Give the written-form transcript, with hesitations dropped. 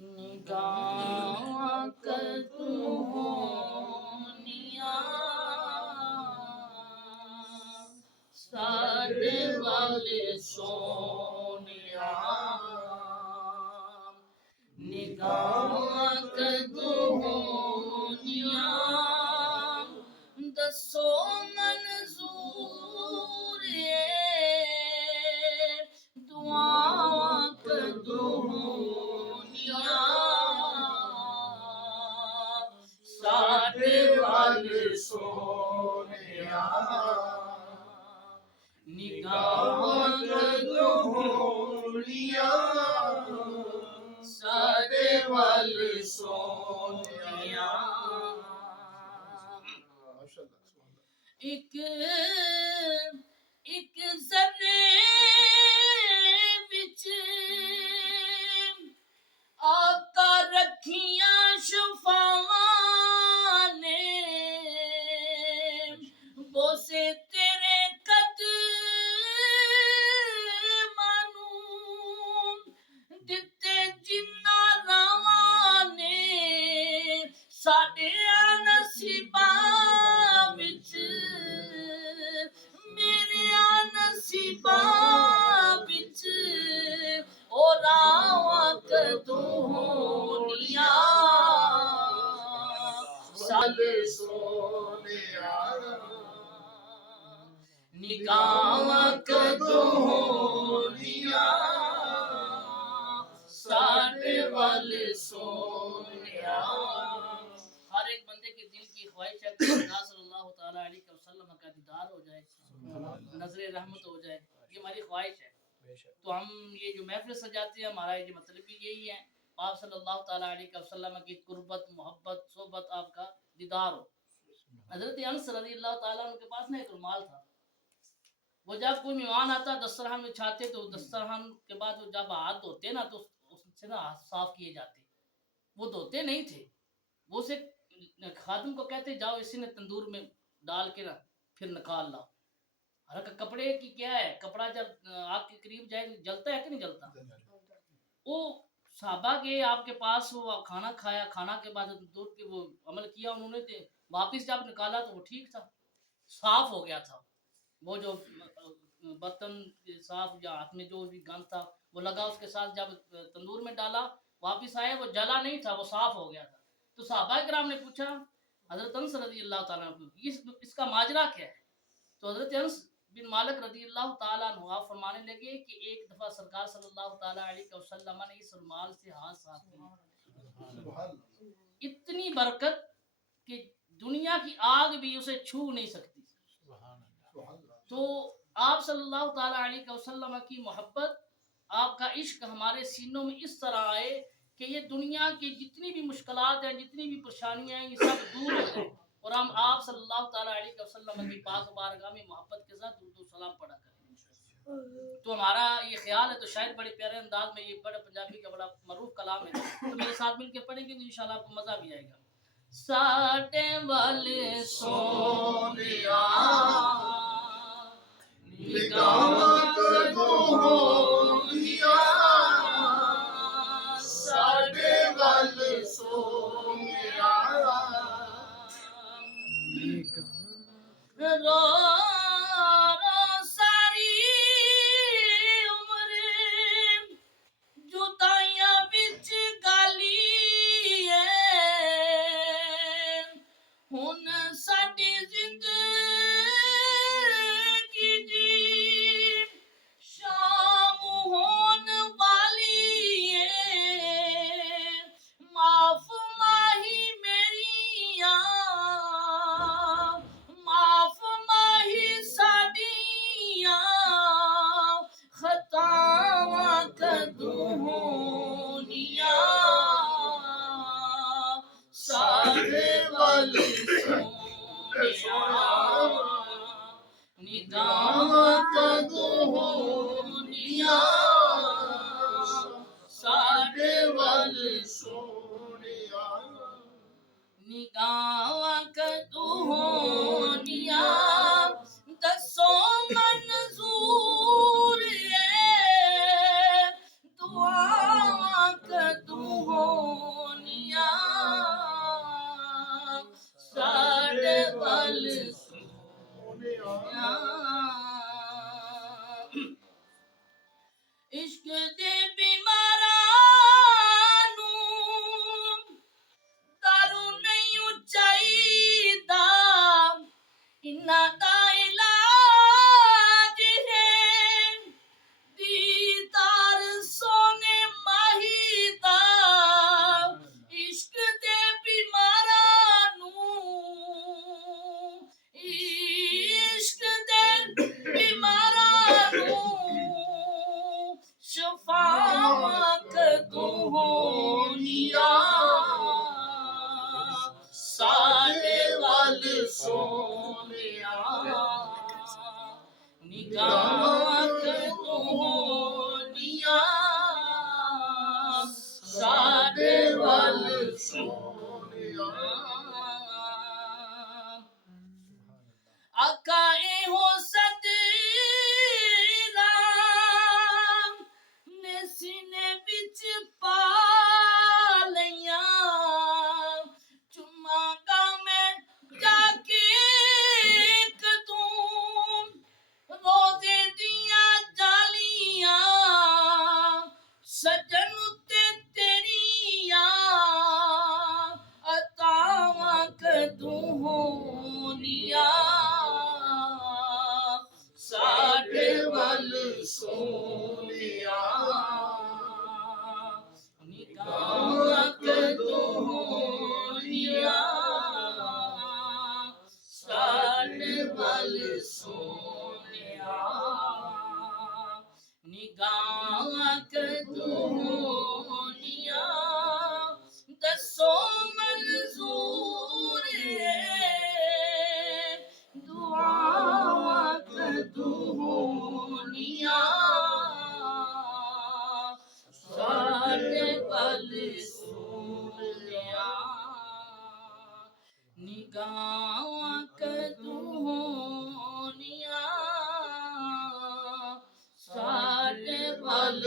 निगाह कदू होनिया साडे वाले सोनिया निगाह कदू होनिया दसो मंजूर दुआ कदू होनिया साडे वाले सोनिया निगाह कदू होनिया साडे वाले सोनिया एक एक ज़र्रे विच आका रखियां शफावां ने बोसे तेरे कदमां नूं दिते जिन्ना रावां ने साडे नसीबां विच मेरे नसीबां विच ओ रावां कदू होनिया साले सोनिया निगाह कदू होनिया साडे वाले सोनिया। हर एक बंदे के दिल की ख्वाहिश है कि खुदा सल्लल्लाहु तआला अलैहि वसल्लम का दीदार हो जाए, नजर रहमत हो जाए, ये हमारी ख्वाहिश है। तो हम ये जो महफिल सजाते हैं हमारा ये मतलब भी यही है आप सल्लल्लाहु तआला अलैहि वसल्लम की कुर्बत मोहब्बत सोबत आपका दीदार हो। हजरत अनस रज़ियल्लाहु ताला अन्हु के पास ना एक रुमाल था, वो जब कोई मेहमान आता दस्तरखान में छाते तो दस्तरखान के बाद वो जब हाथ धोते ना तो उससे ना हाथ साफ किए जाते, वो धोते नहीं थे, वो उसे खादिम को कहते जाओ इसी ने तंदूर में डाल के ना फिर निकाल लाओ। हालांकि कपड़े की क्या है, कपड़ा जब आग के करीब जाए तो जलता है कि नहीं जलता। वो साहबा के आपके पास वो खाना खाया, खाना के बाद तंदूर पे वो अमल किया उन्होंने, वापस जब निकाला तो वो ठीक था, साफ हो गया था। वो जो बर्तन साफ या हाथ में जो भी गंद था वो लगा, उसके साथ जब तंदूर में डाला वापस आया वो जला नहीं था, वो साफ हो गया था। तो साहबा किराम ने पूछा हजरत अनस रज़ियल्लाहु ताला अन्हु इसका माजरा क्या है। तो हजरत अनस बिन मालिक रज़ियल्लाहु ताला अन्हु आप फरमाने लगे कि एक दफा सरकार सल्लल्लाहु ताला अलैहि वसल्लम ने इस रुमाल से हाथ साफ किया, इतनी बरकत कि दुनिया की आग भी उसे छू नहीं सकती। तो आप सल्लल्लाहु ताला अलैहि वसल्लम की मोहब्बत आपका इश्क हमारे सीनों में इस तरह आए कि ये दुनिया की जितनी भी मुश्किलात हैं, जितनी भी परेशानियां हैं, ये सब दूर हो जाए और हम आप सल्लल्लाहु ताला अलैहि वसल्लम की पाक बारगाह में मोहब्बत के साथ दुरूद सलाम पढ़ा करें। तो हमारा ये ख्याल है, तो शायद बड़े प्यारे अंदाज में ये बड़ा पंजाबी का बड़ा मरूफ कलाम है, तो मेरे साथ मिलकर पढ़ेंगे तो इंशाल्लाह आपको मजा भी आएगा। साडे वाले सोनिया निगाह कदू होनिया साडे वाले सोनिया रो रो सारी उम्र जुदाइयां विच गाली है, हुन साडी जिंदगी दी शाम होन वाली है, माफ माही मेरिया माफ माही साडिया खतावां कदू होनिया साडे वाले सोनिया निगाह कदू होनिया साडे वाले सोनिया निगाह कदू होनिया दसो मंजूर दुआ कदू हो सोनिया आका एहो सदीरा ने सीने विच पा लिया चुमागा मैं जाके कदूं रोजे दिया जालियां सजन उत्ते तेरिया अतावां कदूं होनिया साडे वल सोनिया निगाहां कदूं होनिया साडे वल सोनिया निगाहां कदूं होनिया दसो मंजूर दुआवां कदूं होनिया साडे वल सोनिया निगाहां कदूं होनिया साडे वल